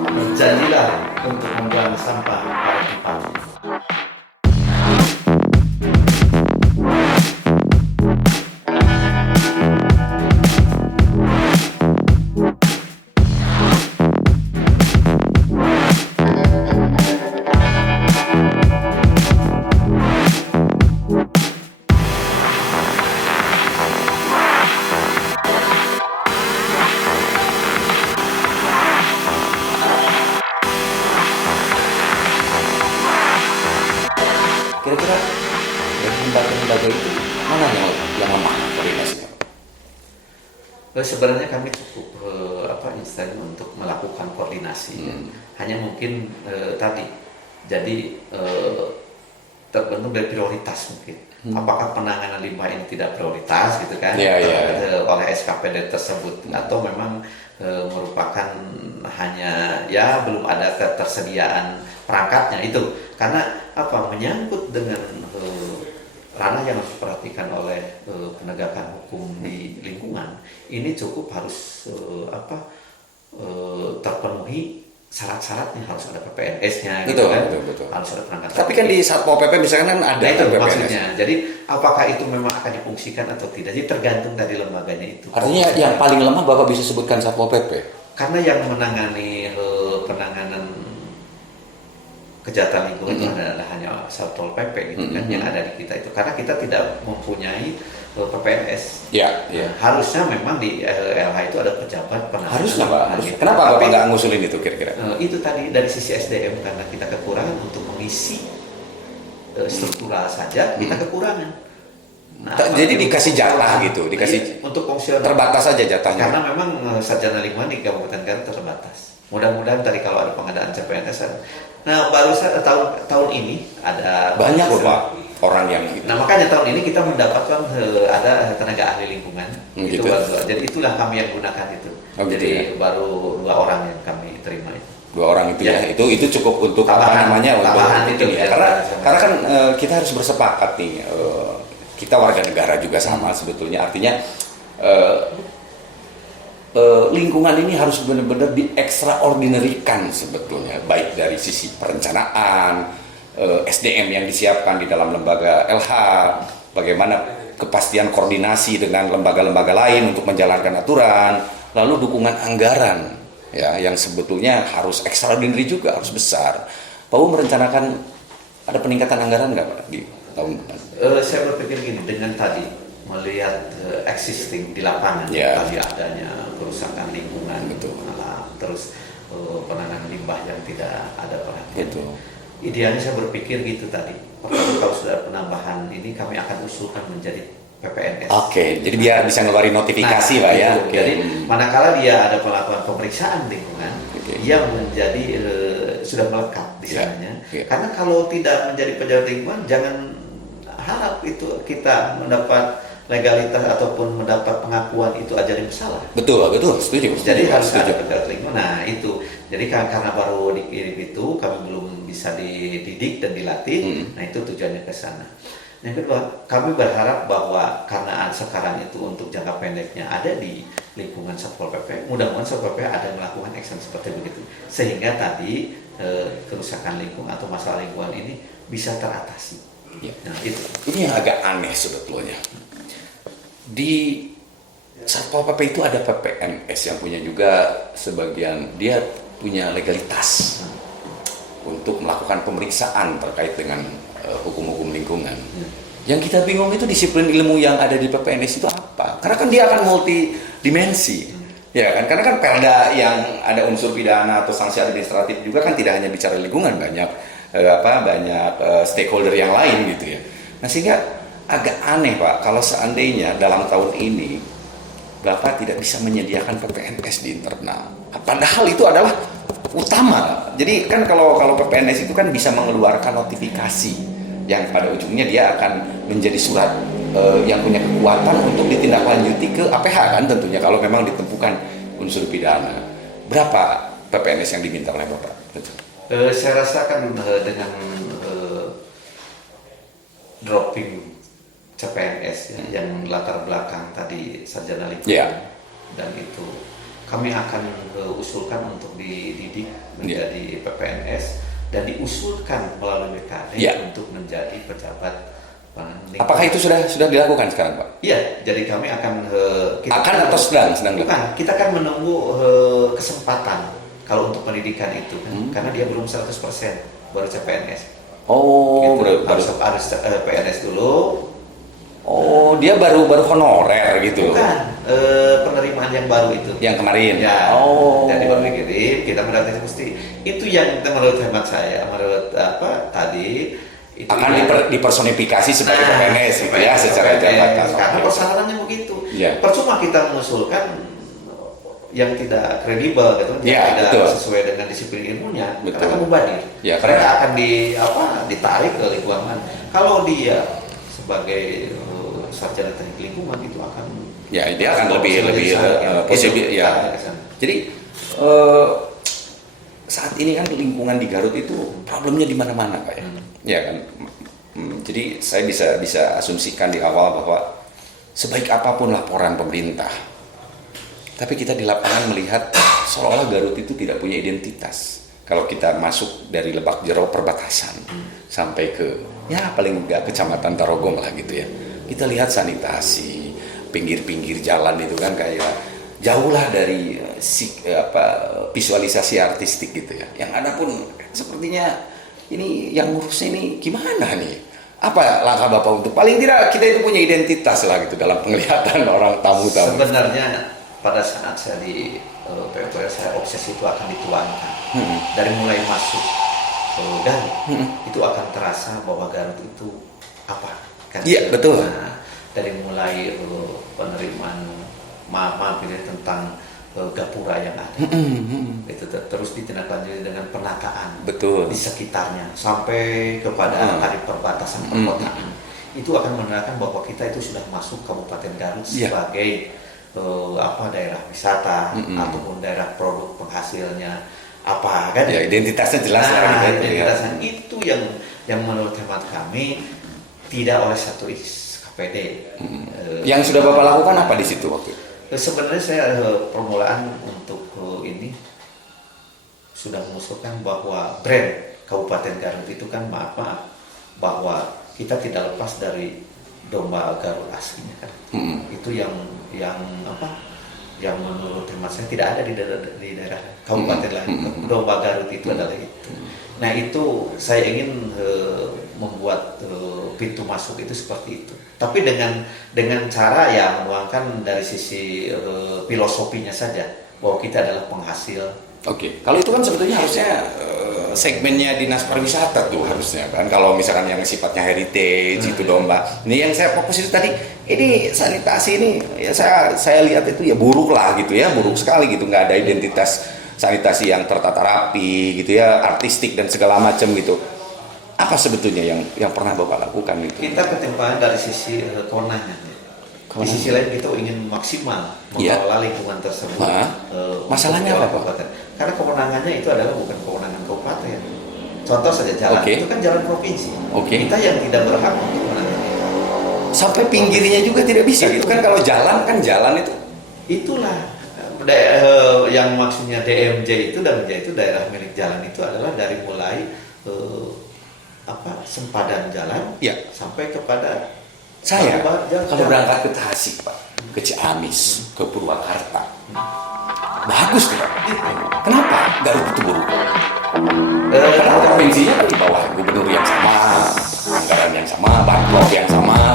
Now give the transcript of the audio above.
Berjanjilah untuk membuang sampah pada tempatnya. Kira-kira dari lembaga-lembaga itu mana yang lemah koordinasinya? Sebenarnya kami cukup instan untuk melakukan koordinasi. Hanya mungkin tadi, jadi terbentuk dari prioritas mungkin. Apakah penanganan limbah ini tidak prioritas gitu kan oleh SKPD tersebut, atau memang merupakan hanya ya belum ada ketersediaan perangkatnya itu, karena menyangkut dengan ranah yang harus diperhatikan oleh penegakan hukum di lingkungan ini cukup harus terpenuhi syarat-syaratnya, harus ada PPNS-nya gitu kan, betul. harus ada perangkat. Tapi kan di Satpol PP misalkan kan ada itu PPNS. maksudnya. Jadi apakah itu memang akan difungsikan atau tidak? Jadi tergantung dari lembaganya itu. Artinya yang paling lemah Bapak bisa sebutkan Satpol PP. Karena yang menangani penanganan kejahatan lingkungan itu adalah hanya Satpol PP gitu kan, yang ada di kita itu. Karena kita tidak mempunyai PPNS. Ya. Harusnya memang di LH itu ada pejabat penanganan. Harusnya Pak. Gitu. Kenapa Bapak nggak ngusulin itu kira-kira? Itu tadi dari sisi SDM, karena kita kekurangan untuk mengisi struktural saja, kita kekurangan. Nah, jadi dikasih jatah gitu, dikasih untuk fungsional terbatas saja jatahnya. Karena memang sarjana lingkungan di Kabupaten Garut terbatas. Mudah-mudahan tadi kalau ada pengadaan CPNS. Nah, baru tahun ini ada banyak loh Pak orang yang gitu. Nah, makanya tahun ini kita mendapatkan ada tenaga ahli lingkungan. Gitu. Jadi itulah kami yang gunakan itu. Jadi baru 2 orang yang kami terima itu. 2 orang itu ya. Itu cukup untuk tambahan untuk itu ya. Karena kan kita harus bersepakat nih. Kita warga negara juga sama sebetulnya. Artinya lingkungan ini harus benar-benar diekstraordinarikan sebetulnya, baik dari sisi perencanaan, SDM yang disiapkan di dalam lembaga LH, bagaimana kepastian koordinasi dengan lembaga-lembaga lain untuk menjalankan aturan, lalu dukungan anggaran ya yang sebetulnya harus extraordinary juga, harus besar. Pak U merencanakan ada peningkatan anggaran nggak Pak di tahun depan? Saya berpikir gini, dengan tadi melihat existing di lapangan, tadi adanya kerusakan lingkungan, terus penanganan limbah yang tidak ada perhatian. Idealnya saya berpikir gitu tadi. Pertama, kalau sudah penambahan ini kami akan usulkan menjadi PPNS. Oke, jadi biar bisa ngeluarin notifikasi Pak ya. Jadi manakala dia ada melakukan pemeriksaan lingkungan, dia menjadi sudah melekat di sananya. Karena kalau tidak menjadi pejabat lingkungan, jangan harap itu kita mendapat legalitas ataupun mendapat pengakuan itu aja yang bersalah. Betul, setuju. Jadi harus ada pejabat lingkungan. Nah itu, jadi karena baru dikirim itu, kami belum bisa dididik dan dilatih. Nah itu tujuannya ke sana. Yang kedua, kami berharap bahwa karena sekarang itu untuk jangka pendeknya ada di lingkungan Satpol PP, mudah-mudahan Satpol PP ada melakukan action seperti begitu, sehingga tadi kerusakan lingkungan atau masalah lingkungan ini bisa teratasi. Nah itu. Ini yang agak aneh sebetulnya. Di Satpol PP itu ada PPNS yang punya juga sebagian, dia punya legalitas untuk melakukan pemeriksaan terkait dengan hukum-hukum lingkungan. Yang kita bingung itu disiplin ilmu yang ada di PPNS itu apa? Karena kan dia akan multidimensi, ya kan? Karena kan Perda yang ada unsur pidana atau sanksi administratif juga kan tidak hanya bicara lingkungan, banyak stakeholder yang lain gitu ya. Nah sehingga agak aneh Pak kalau seandainya dalam tahun ini Bapak tidak bisa menyediakan PPNS di internal. Padahal itu adalah utama. Jadi kan kalau PPNS itu kan bisa mengeluarkan notifikasi yang pada ujungnya dia akan menjadi surat yang punya kekuatan untuk ditindaklanjuti ke APH kan tentunya kalau memang ditemukan unsur pidana. Berapa PPNS yang diminta oleh Bapak? Saya rasakan dengan dropping CPNS yang latar belakang tadi sarjana lingkungan dan itu kami akan usulkan untuk dididik PNS dan diusulkan melalui BKD Ya. untuk menjadi pejabat pangan lingkungan. Apakah itu sudah dilakukan sekarang, Pak? Iya, jadi kami akan Akan atau sedang dilakukan? bukan, kita akan menunggu kesempatan kalau untuk pendidikan itu kan, karena dia belum 100% baru CPNS. Oh, Gitu. baru. Harus PNS dulu. Oh, dia baru honorer gitu. Bukan, penerimaan yang baru itu. Yang kemarin. Ya, Oh. jadi baru dikirim, kita mendaftar mesti. Itu yang menurut hemat saya, menurut tadi itu Akan yang- dipersonifikasi sebagai Nah, PNS gitu ya, secara PNS, jabatan. karena Oke. persyaratannya begitu. Iya. Percuma kita mengusulkan yang tidak kredibel gitu, Iya, yang tidak betul. sesuai dengan disiplin ilmunya, Betul. karena kan mubazir. Iya, Mereka karena- akan ditarik ke lingkungan. Kalau dia sebagai sarjana teknik lingkungan itu akan Ya, dia akan lebih positif ya. Jadi saat ini kan lingkungan di Garut itu problemnya di mana-mana, Pak ya. Ya kan. Jadi saya bisa asumsikan di awal bahwa sebaik apapun laporan pemerintah, tapi kita di lapangan melihat seolah-olah Garut itu tidak punya identitas. Kalau kita masuk dari Lebak Jero perbatasan sampai ke ya paling enggak Kecamatan Tarogong lah gitu ya. Kita lihat sanitasi, pinggir-pinggir jalan itu kan kayak jauh lah dari visualisasi artistik gitu ya. Yang ada pun sepertinya ini yang ngurusnya ini gimana nih? Apa langkah Bapak untuk paling tidak kita itu punya identitas lah gitu dalam penglihatan orang tamu-tamu. Sebenarnya pada saat saya di PUPR, saya obsesi itu akan dituangkan. Dari mulai masuk Garut, itu akan terasa bahwa Garut itu apa? Kan? Iya, betul. Nah, dari mulai penerimaan maaf ini tentang gapura yang ada, itu terus ditindaklanjuti dengan penataan Betul. di sekitarnya sampai kepada tarif perbatasan perkotaan. Itu akan menandakan bahwa kita itu sudah masuk Kabupaten Garut Iya. sebagai daerah wisata ataupun daerah produk penghasilnya apa kan? Ya, identitasnya jelas lah gitu ya. Identitasnya itu yang menurut hemat kami tidak oleh satu KPD. Yang sudah Bapak lakukan apa di situ waktu itu? Sebenarnya saya permulaan untuk ini sudah mengusulkan bahwa brand Kabupaten Garut itu kan maaf bahwa kita tidak lepas dari domba Garut aslinya kan. Itu yang menurut hemat saya tidak ada di daerah kabupaten lain. Domba Garut itu adalah itu. Nah itu saya ingin membuat pintu masuk itu seperti itu. Tapi dengan cara ya menuangkan dari sisi filosofinya saja bahwa kita adalah penghasil. Oke, kalau itu kan sebetulnya harusnya segmennya dinas pariwisata tuh harusnya kan. Kalau misalkan yang sifatnya heritage itu domba. Ini yang saya fokus itu tadi. Ini sanitasi ini ya saya lihat itu ya buruk lah gitu ya, buruk sekali gitu. Nggak ada identitas sanitasi yang tertata rapi gitu ya, artistik dan segala macam gitu. Apa sebetulnya yang pernah Bapak lakukan itu? Kita ketimpangan dari sisi kewenangan. Di sisi lain kita ingin maksimal Iya. mengelola lingkungan tersebut. Masalahnya apa, Pak? Kabupaten. Karena kewenangannya itu adalah bukan kewenangan kabupaten. Contoh saja jalan, Oke. itu kan jalan provinsi. Oke. Kita yang tidak berhak untuk menangani. Sampai pinggirnya juga tidak bisa gitu kan, kalau jalan itu. Itulah yang maksudnya DMJ itu daerah milik jalan itu adalah dari mulai sempadan jalan Ya. sampai kepada Saya jalan. kalau berangkat ke Tasik Pak, ke Ciamis, ke Purwakarta, bagus tuh Pak. Kenapa Garut itu buruk? Karena provinsinya kan di bawah gubernur yang sama, anggaran yang sama, backlog yang sama